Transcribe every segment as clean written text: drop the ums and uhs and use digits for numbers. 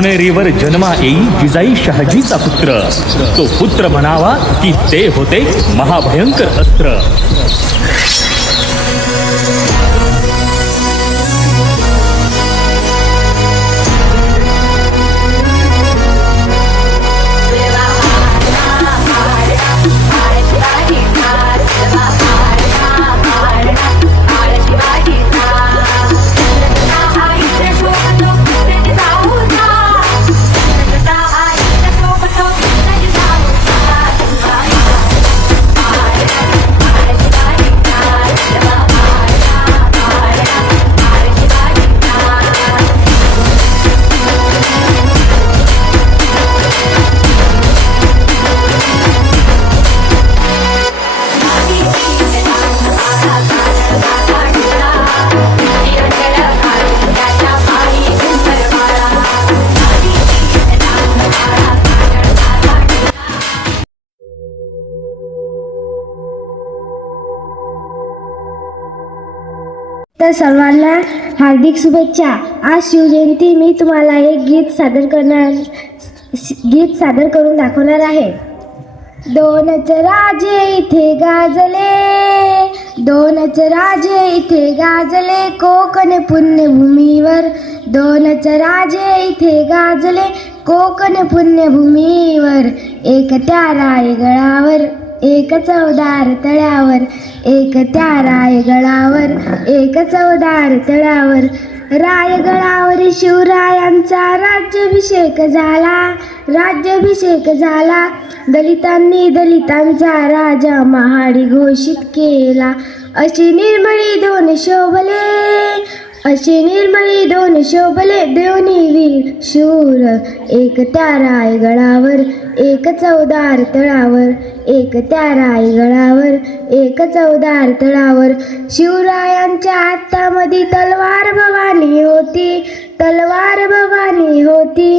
शिवनेरीवर जन्मा येई जिजाई शहाजीचा पुत्र, तो पुत्र म्हणावा की ते होते महाभयंकर अस्त्र. तर सर्वांना हार्दिक शुभेच्छा. आज शिवजयंती. मी तुम्हाला एक गीत सादर करून दाखवणार आहे. दोनच राजे इथे गाजले, दोनच राजे इथे गाजले कोकण पुण्यभूमीवर. दोनच राजे इथे गाजले कोकण पुण्यभूमीवर. एक त्या रायगडावर, एक चवदार तळ्यावर, एक त्या रायगडावर, एक चवदार तळ्यावर. रायगडावर शिवरायांचा राज्याभिषेक झाला, राज्याभिषेक झाला. दलितांनी दलितांचा राजा महाडी घोषित केला. अशी निर्मळी दोन शोभले, अशी निर्मळी दोन शोभले दोन्ही वीर शूर. एक त्या रायगडावर, एक चवदार तळावर, एक त्या रायगडावर, एक चवदार तळावर. शिवरायांच्या हातामध्ये तलवार भवानी होती, तलवार भवानी होती.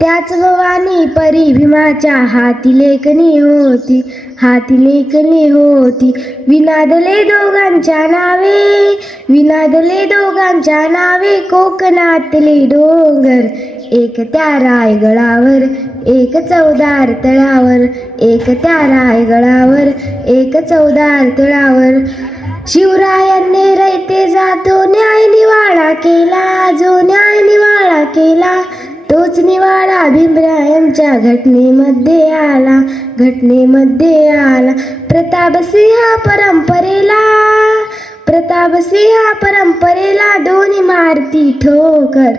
त्याच भवानी परी भीमाच्या हाती लेखणी होती, हाती लेखणी होती. विनादले दोघांच्या नावे, विनादले दोघांच्या नावे कोकणातले डोंगर. एक त्या रायगडावर, एक चवदार तळावर, एक त्या रायगडावर, एक चवदार तळावर. शिवरायांनी रयते जातो न्याय निवाडा केला, जो न्याय निवाडा केला तोच निवाडा भीमरायांच्या घटनेमध्ये आला, घटनेमध्ये आला. प्रतापसिंह परंपरेला, प्रतापसिंह परंपरेला दोन्ही मारती ठोकर.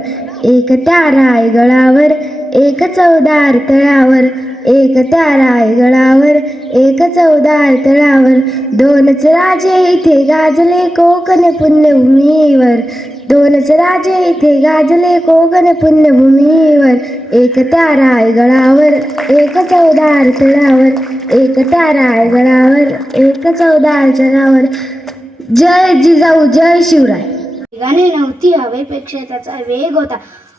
एक त्या रायगडावर, एक चवदार तळावर, एक त्या रायगडावर, एक चवदार तळावर. दोनच राजे इथे गाजले कोकण पुण्यभूमीवर, दोनच राजे इथे गाजले कोकण पुण्यभूमीवर. एक त्या रायगडावर, एक चवदार तळावर, एक त्या रायगडावर, एक चवदार तळावर. जय जिजाऊ, जय शिवराय. वेगाने नव्हती हवेपेक्षा त्याचा वेग होता.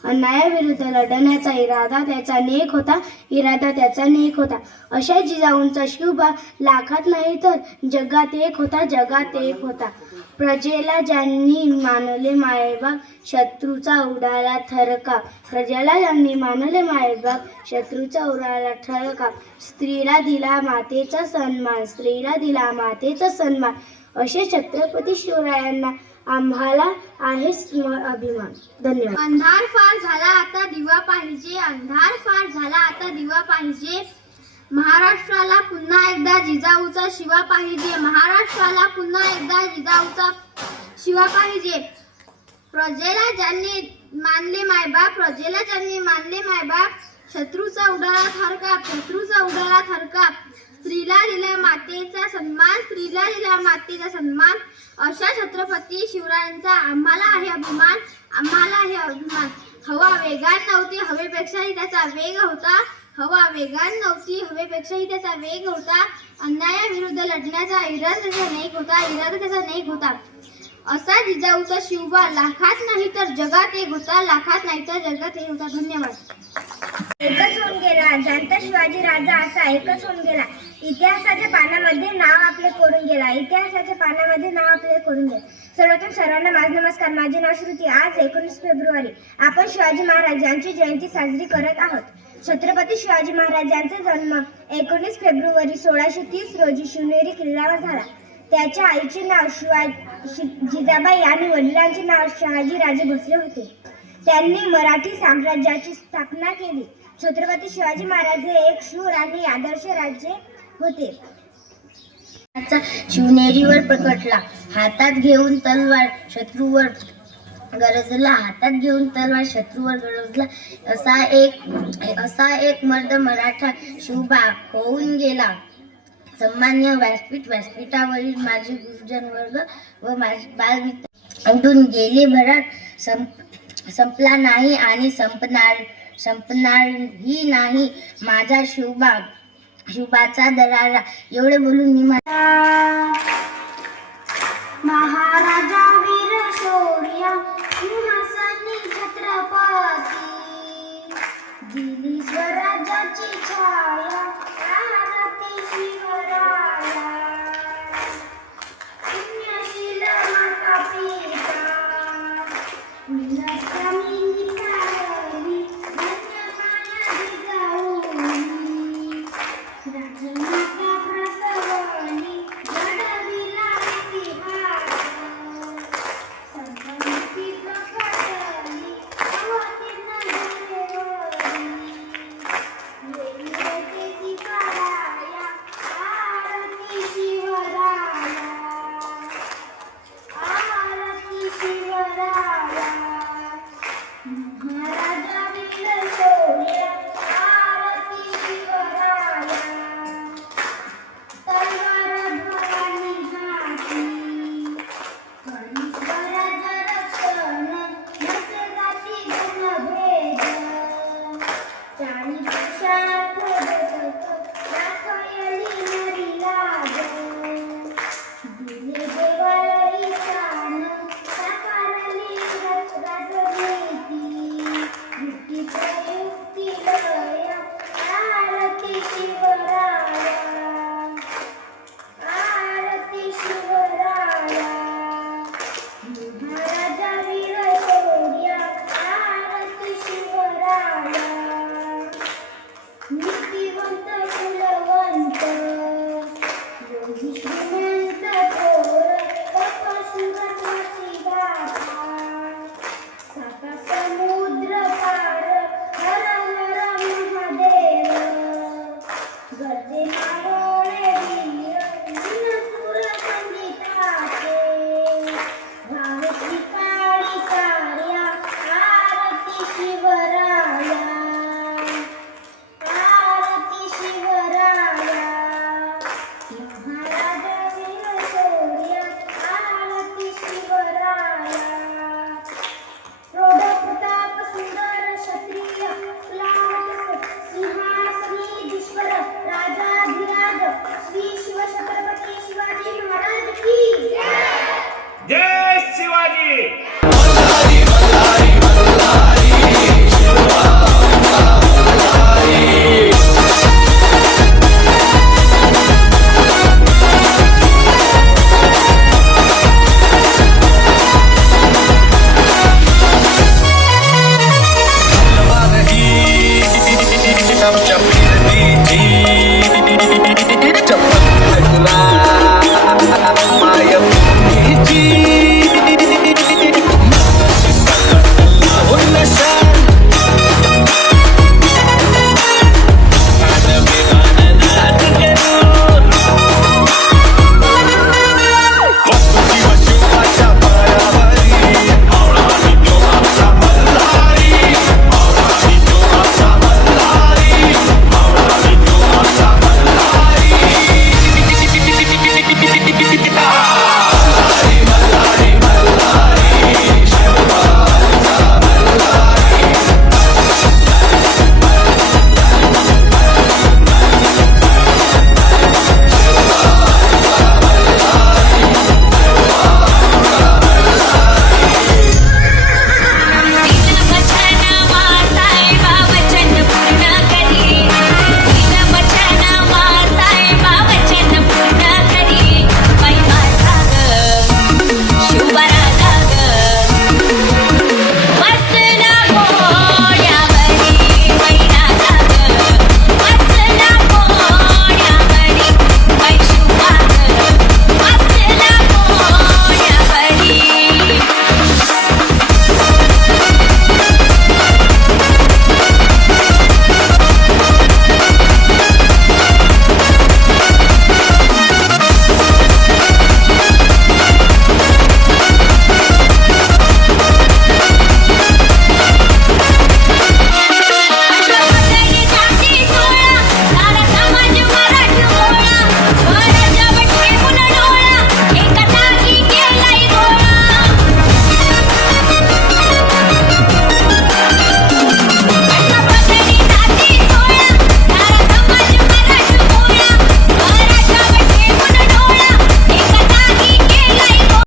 अन्यायाविरुद्ध लढण्याचा इरादा त्याचा नेक होता, इरादा त्याचा नेक होता. अशा जिजाऊंचा शिवबा लाखात नाही तर जगात एक होता, जगात एक होता. प्रजेला ज्यांनी मानले मायबाप, शत्रूचा उडाला थरकाप. प्रजेला ज्यांनी मानले मायबाप, शत्रूचा उडाला थरकाप. स्त्रीला दिला मातेचा सन्मान, स्त्रीला दिला मातेचा सन्मान. असे छत्रपती शिवरायांना आम्हाला आहे अभिमान. धन्यवाद. अंधार फार झाला आता दिवा पाहिजे, अंधार फार झाला आता दिवा पाहिजे. महाराष्ट्राला पुन्हा एकदा जिजाऊचा शिवा पाहिजे, महाराष्ट्राला पुन्हा एकदा जिजाऊचा शिवा पाहिजे. प्रजेला ज्यांनी मानले मायबाप, प्रजेला ज्यांनी मानले मायबाप, शत्रूचा उडाला थरकाप, शत्रूचा उडाला थरकाप. स्त्रीला दिला मातेचा सन्मान, स्त्रीला दिला मातेचा सन्मान. अशा छत्रपती शिवरायांचा आम्हाला आहे अभिमान, आम्हाला आहे अभिमान. हवा वेगान नव्हती हवेपेक्षाही त्याचा वेग होता, हवा वेगान नव्हती हवेपेक्षाही त्याचा वेग होता. अन्यायाविरुद्ध लढण्याचा इरादा त्याचा नेक होता, इरादा त्याचा नेक होता. असा जिजाऊचा शिवबा लाखात नाही तर जगात एक होता, लाखात नाही तर जगात एक होता. धन्यवाद. एकच होऊन गेला जाणता शिवाजी राजा असा एकच होऊन गेला. इतिहासाच्या पानामध्ये नाव आपले कोरून गेला. इतिहासाच्या पानामध्ये नाव आपले कोरून गेला. सर्वप्रथम सर्वांना माझा नमस्कार. माझे नाव श्रुती. आज 19 फेब्रुवारी आपण शिवाजी महाराज यांची जयंती साजरी करत आहोत. छत्रपती शिवाजी महाराज यांचा जन्म 19 फेब्रुवारी 1630 रोजी शिवनेरी किल्ल्यावर झाला. त्याच्या आईचे नाव जिजाबाई आणि वडिलांचे नाव शहाजी राजे भोसले होते. त्यांनी मराठी साम्राज्याची स्थापना केली. छत्रपती शिवाजी महाराज हे एक शूर आणि आदर्श राजे होते. शिवनेरीवर प्रकटला. हातात घेऊन तलवार शत्रूवर गरजला. असा एक मर्द मराठा शिवबा होऊन गेला. सन्मान्य व्यासपीठावरील माझे गुरुजन वर्ग व माझे बालमित्र अडून गेले. भराट संपला नाही आणि संपणारही नाही माझा शिवबाचा दरारा. एवढे बोलून मी महाराजा वीर शौर्य सिंहासनी छत्रपती दिली स्वराज्याची छाया आरती शिवराया. पुण्यशील माता पिता विलासमी नितारली धन्य माया जिजाऊनी राजमाता प्रसवली घडविला इतिहास. संपत्ती प्रकटली अवतीर्ण देवरी वेगळे शिवराया आरती शिवराया. आरती शिवराया. महाराजा वीर शौर्य आरती शिवराया. तलवार भवानी हाती करी स्वराज रक्षण नसे जाती गुणभेद. चाळी पुरुषार्थ दाखवली नरी लाज. दिले देवाला शान साकारली राजनीती. युक्ती लय आरती शिवराया. आरती शिवराया. महाराजा वीर शौर्य आरती शिवराया. नीतिवंत कुलवंत योगी श्रीमंत थोर तपशुराची गाथा. साता समुद्र पार हर हर महादेव. गरजे मागोळे वीर सुर संगीताचे. भावची काळी कार्या आरती शिवराया. आरती शिवराया. महाराजा वीर शौर्य आरती शिवराया. प्रौढ प्रताप सुंदर क्षत्रिय कुलावत सिंहासनीधीश्वर राजाधिराज श्री शिवछत्रपती शिवाजी महाराज की जय शिवाजी.